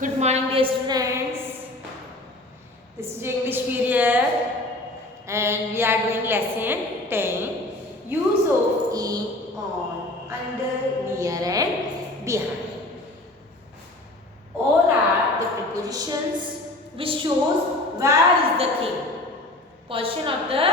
Good morning, dear students. This is your English period, and we are doing lesson 10. Use of in, on, under, near, and behind. All are the prepositions which shows where is the thing, position of the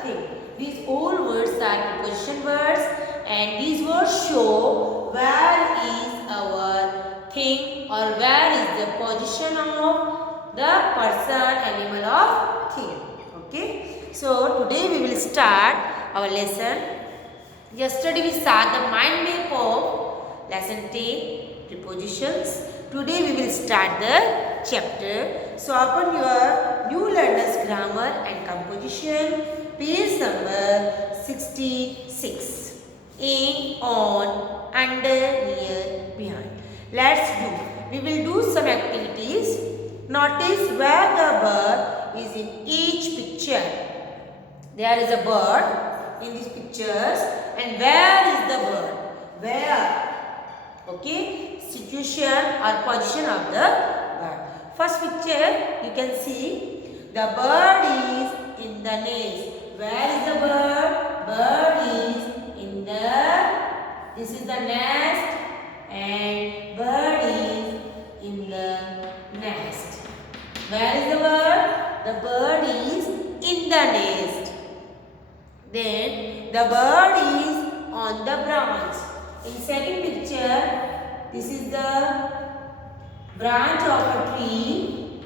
thing. These all words are preposition words, and these words show where is our thing or where is the position of the person, animal, or thing. Okay. So today we will start our lesson. Yesterday we saw the mind map of lesson 10 prepositions. Today we will start the chapter. So open your new learners grammar and composition, page number 66. In, on, under, near, behind. Let's do. We will do some activities. Notice where the bird is in each picture. There is a bird in these pictures, and where is the bird? Where? Okay, situation or position of the bird. First picture you can see the bird is in the nest. Where is the bird? Bird is in the, this is the nest, and bird is in the nest. Where is the bird? The bird is in the nest. Then the bird is on the branch. In second picture, this is the branch of a tree.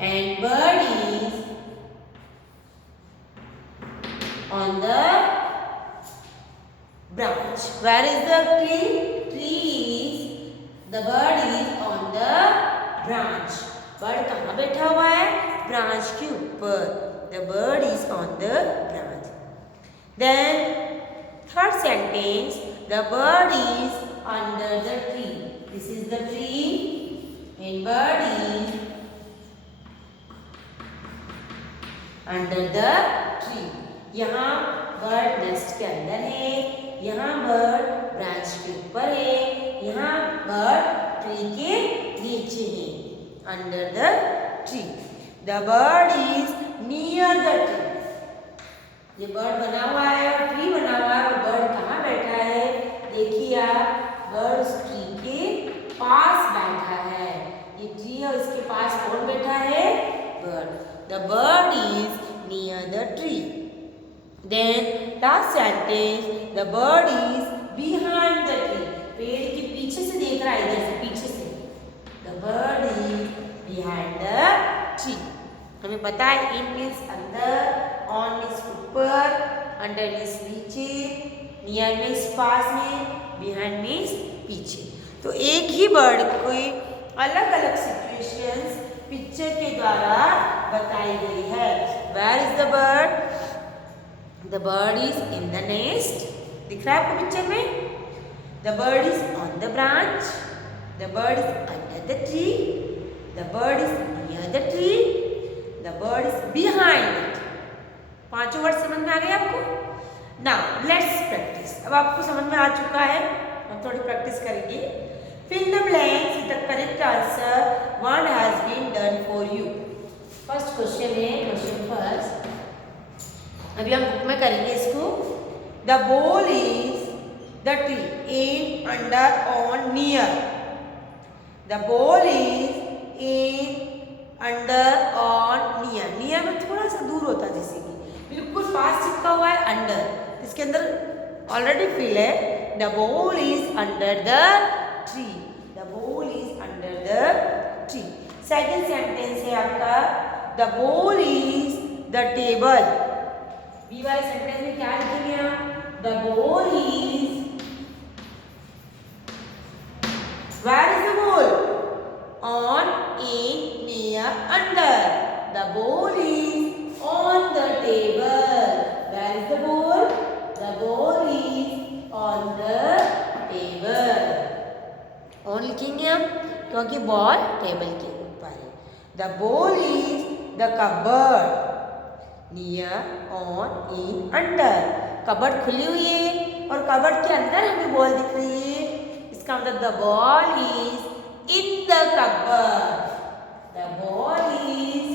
And bird is on the branch. Where is the tree? Tree is, the bird is on the branch. Bird कहाँ बैठा हुआ है? Branch के ऊपर. The bird is on the branch. Then third sentence, the bird is under the tree. This is the tree, and bird is under the tree. यहाँ bird nest के अंदर है, यहाँ bird branch के ऊपर है, यहाँ bird tree के नीचे है. Under the tree. The bird is near the tree. ये bird बना हुआ है और tree बना हुआ है, और bird कहाँ बैठा है? देखिए आप, bird उस tree के पास बैठा है. ये tree और इसके पास कौन बैठा है? Bird. The bird is near the tree. Then last sentence, the bird is behind the tree. पेड़ के पीछे से देख रहा है, इधर से पीछे से. The bird is behind the tree. हमें पता है in means अंदर, on means ऊपर, under means नीचे, near means पास में, behind means पीछे. तो एक ही बर्ड कोई अलग अलग सिचुएशंस पिक्चर के द्वारा बताई गई है. Where is the bird? The bird is in the nest. दिख रहा है आपको पिक्चर में? The bird is on the branch. The bird is under the tree. The bird is near the tree. The bird is behind it. पांचों word समझ में आ गए आपको? Now let's practice. अब आपको समझ में आ चुका है, हम थोड़ी प्रैक्टिस करेंगे. Fill the blanks with the correct answer. One has been done for you. First question है, question first. अभी हम बुक में करेंगे इसको. The ball is the tree. In, under, on, near. The ball is in, under, on, near. Near में थोड़ा सा दूर होता है, जैसे कि बिल्कुल पास चिपका हुआ है. under, इसके अंदर ऑलरेडी फिल है. The ball is under the tree. The ball is under the tree. Second sentence है आपका, the ball is the table. B वाले सेंटेंस में क्या लिखेंगे हम? The ball is, where is the ball? On, in, near, under. The ball is on the table. Where is the ball? The ball is on the table. On लिखेंगे हम क्योंकि ball table के ऊपर है. The ball is the cupboard. Near, on, in, under. Cupboard खुली हुई है और कबर्ड के अंदर हमें बॉल दिख रही है, इसका मतलब the ball is in the cupboard. The ball is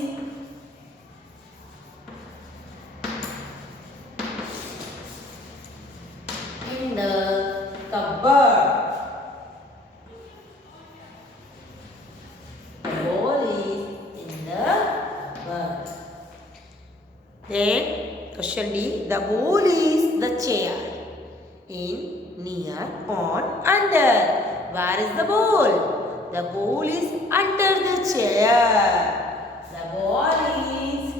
in the cupboard. The ball is in the cupboard. Then question D. The ball is the chair. In, near, on, under. Where is the ball? The ball is under the chair. The ball is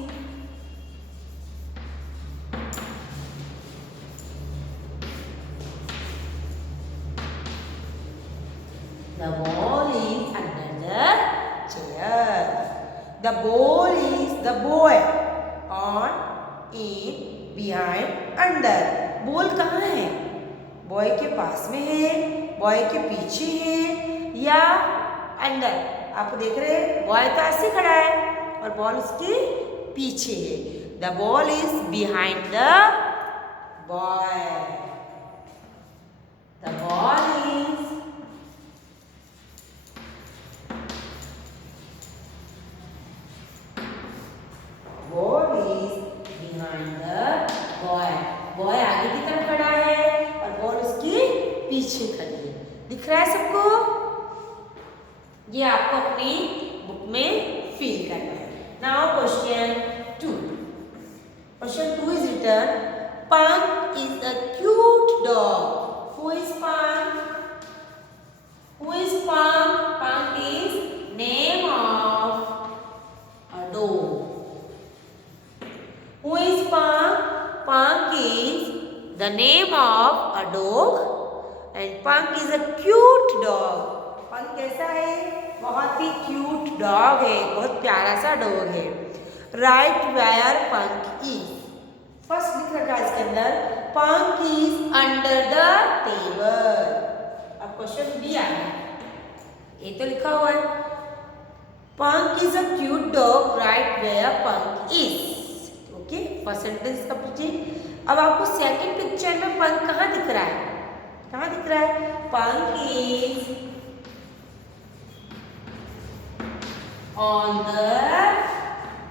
the ball is under the chair. The ball is the boy. On, in, behind, under. Ball कहाँ है? Boy के पास में है, boy के पीछे है या अंदर? आप देख रहे हैं बॉय तो ऐसे खड़ा है और बॉल उसके पीछे है। The ball is behind the boy. The ball is behind the boy. Boy आगे की तरफ खड़ा है और बॉल उसके पीछे खड़ी है। दिख रहा है सबको? ये आपको अपनी बुक में फिल करना है। Now question 2। Question 2 is written, Punk is a cute dog. Who is Punk? Who is Punk? Punk is name of a dog. Who is Punk? Punk is the name of a dog and Punk is a cute dog. Punk कैसा है? बहुत ही cute dog है, बहुत प्यारा सा dog है। Right where Punk is. First लिख रखा है इसके अंदर, Punk is under the table. अब क्वेश्चन दिया है, ये तो लिखा हुआ है Punk is a cute dog. Right where Punk is. Okay, first sentence complete. अब आपको सेकंड पिक्चर में पंक कहाँ दिख रहा है? कहाँ दिख रहा है? पंक इज ऑन द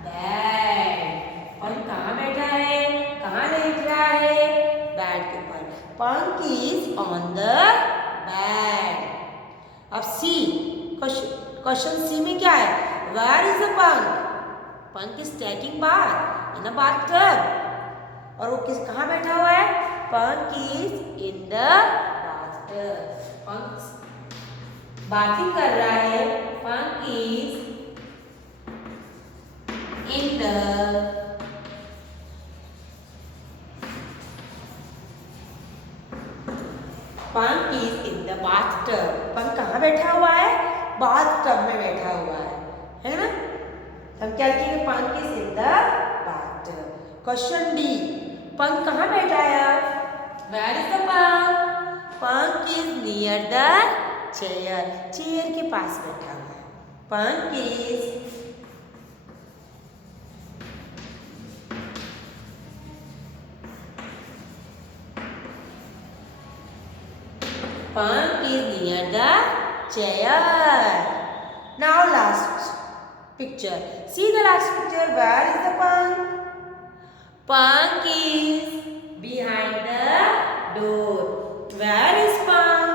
बेड। पंक कहाँ बैठा है? कहाँ लेट रहा है? बेड के ऊपर। Punk is on the bed. अब सी, क्वेश्चन सी में क्या है? Where is the Punk? Punk is taking bath in a bathtub. और वो कहाँ बैठा हुआ है? Punk is in the bathtub. Punk bathing कर रहा है। Punk is in the Punk is in the bathtub. Punk कहाँ बैठा हुआ है? बाथटब में बैठा हुआ है ना? हम क्या लिखेंगे? Punk is in the bathtub. Question D, Punk कहाँ बैठा है? Where is the Punk? Punk is near the chair. Chair के पास बैठा हुआ है। Punk is near the chair. Now last picture. See the last picture. Where is the Punk? Punk is behind the door. Where is Punk?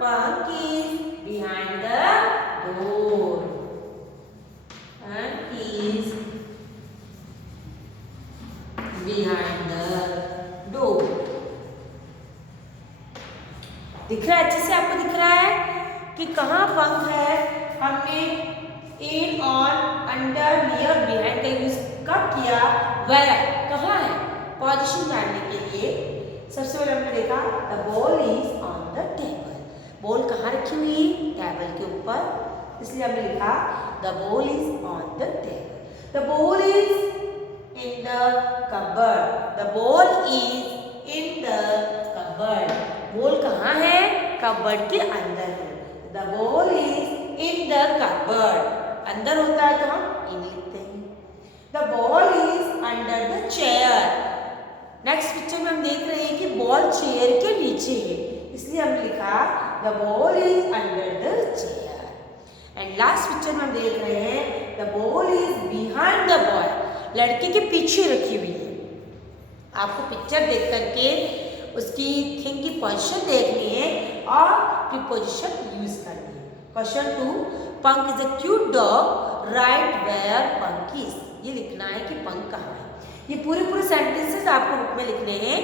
Punk is behind the door. Punk is behind the door. दिख रहा है? अच्छे से आपको दिख रहा है कि कहाँ पंख है? हमने इन, ऑन, अंडर, नियर, बिहाइंड का यूज कब किया? वेयर कहाँ है? पोजीशन जानने के लिए सबसे पहले हमने देखा the ball is on the table. Ball कहाँ रखी हुई? टेबल के ऊपर, इसलिए हमने लिखा the ball is on the table. The ball is in the cupboard. The ball is in the cupboard. Ball कहाँ है? कबर्ड के अंदर है। The ball is in the cupboard. अंदर होता है तो हम इन लिखते हैं। The ball is under the chair. Next picture में हम देख रहे हैं कि बॉल चेयर के नीचे नीचे है, इसलिए हमने लिखा the ball is under the chair. And last picture में हम देख रहे हैं the ball is behind the boy, लड़के के पीछे रखी हुई है। आपको पिक्चर देख करके उसकी थिंग की पोजीशन देखनी है और प्रीपोजिशन यूज करनी है। Question 2, Punk is a cute dog, right where Punk is. ये लिखना है कि पंक कहाँ है। ये पूरे सेंटेंसेस आपको बुक में लिखने हैं।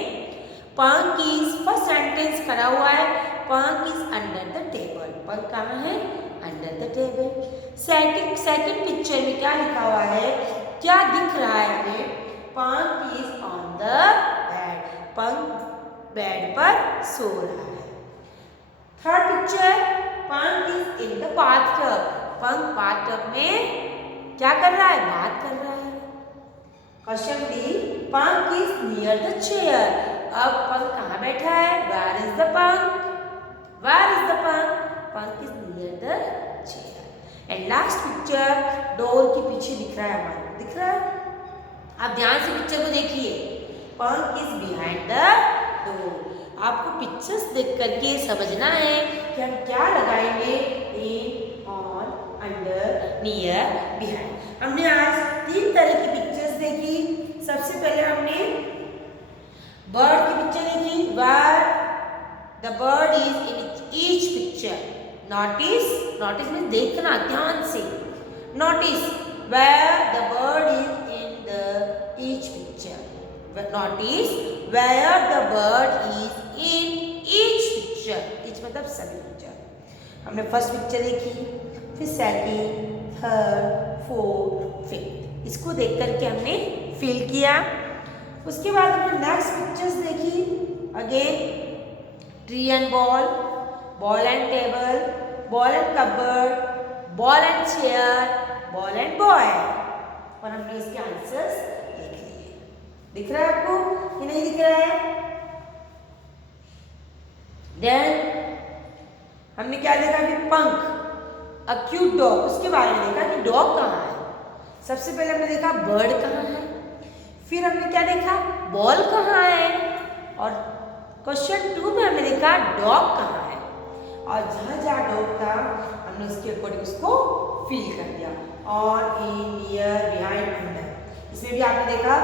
पंक इज, फर्स्ट सेंटेंस खड़ा हुआ है, पंक इज अंडर द टेबल। पंक कहाँ है? Under the table. Second picture में क्या लिखा हुआ है, क्या दिख रहा है हमें? Punk is on the bed, Punk bed पर सो रहा है। Third picture, Punk is in the bathtub, Punk bathtub में क्या कर रहा है? बात कर रहा है। Question 3, Punk is near the chair, अब पंक कहाँ बैठा है? Where is the Punk? Where is the Punk? Punk is near the chair. And last picture door के पीछे दिख रहा है हमारा, दिख रहा है? आप ध्यान से पिक्चर को देखिए, पंक इज बिहाइंड द डोर। आपको पिक्चर्स देख करके समझना है कि हम क्या लगाएंगे, इन, ऑन, अंडर, नियर, बिहाइंड। हमने आज 3 तरह की पिक्चर्स देखी। सबसे पहले हमने बर्ड की पिक्चर देखी, where the bird is in each picture. Notice में देखना ध्यान से, notice where the bird is in the each picture. Notice where the bird is in each picture, each मतलब सभी पिक्चर। हमने फर्स्ट पिक्चर देखी, फिर सेकंड, थर्ड, फोर्थ, फिफ्थ, इसको देख करके हमने फील किया। उसके बाद हमने नेक्स्ट पिक्चर्स देखी, again tree and ball, ball and table, ball and cupboard, ball and chair, ball and boy, और हमने इसके आंसर्स देख लिए। दिख रहा है आपको कि नहीं दिख रहा है? देन हमने क्या देखा कि पंख, अ क्यूट डॉग, उसके बारे में देखा कि डॉग कहाँ है। सबसे पहले हमने देखा बर्ड कहाँ है, फिर हमने क्या देखा, बॉल कहाँ है, और क्वेश्चन 2 में हमने देखा डॉग कहाँ है। और जहाँ जहाँ डॉग था हमने उसके अकॉर्डिंग उसको फील कर दिया, on, in, near, behind, under. इसमें भी आपने देखा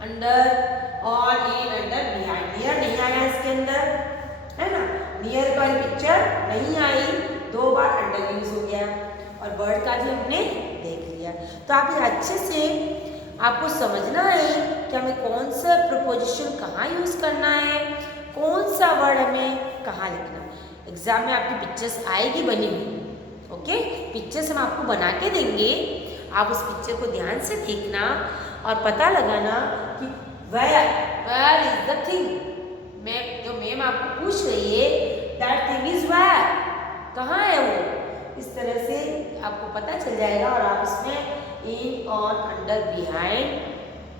under, on, in, under, behind. Near नहीं आया इसके अंदर, है ना? नियर वाली पिक्चर नहीं आई, 2 बार अंडर यूज हो गया, और बर्ड का भी हमने देख लिया। तो आप ये अच्छे से आपको समझना है कि हमें कौन सा प्रपोजिशन कहाँ यूज करना है, कौन सा वर्ड हमें कहाँ लिखना है। एग्जाम में आपकी पिक्चर्स आएगी बनी हुई, ओके? पिक्चर्स हम आपको बना के देंगे, आप उस पिक्चर को ध्यान से देखना और पता लगाना कि वेयर इज द थिंग। जो मैम आपको पूछ रही है, दैट थिंग इज वेयर, कहाँ है वो। इस तरह से आपको पता चल जाएगा और आप इसमें in, on, under, behind,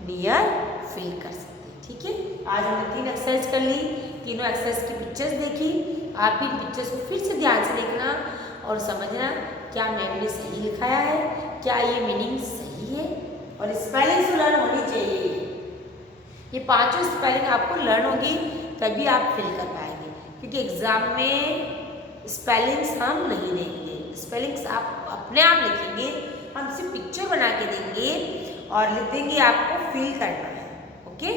near fill कर सकते हैं। ठीक है, आज हमने 3 एक्सरसाइज कर ली, तीनों एक्सरसाइज की पिक्चर्स देखी। आप भी इन पिक्चर्स को फिर से ध्यान से देखना और समझना क्या मैम ने सही लिखाया है, क्या ये मीनिंग सही है, और स्पेलिंग लर्न होनी चाहिए। ये 5 स्पेलिंग आपको लर्न होगी तभी आप फिल कर पाएंगे, क्योंकि एग्जाम में स्पेलिंग्स हम नहीं देंगे, स्पेलिंग्स आप अपने आप लिखेंगे, हम सिर्फ पिक्चर बना के देंगे और लिख देंगे, आपको फिल करना है। ओके।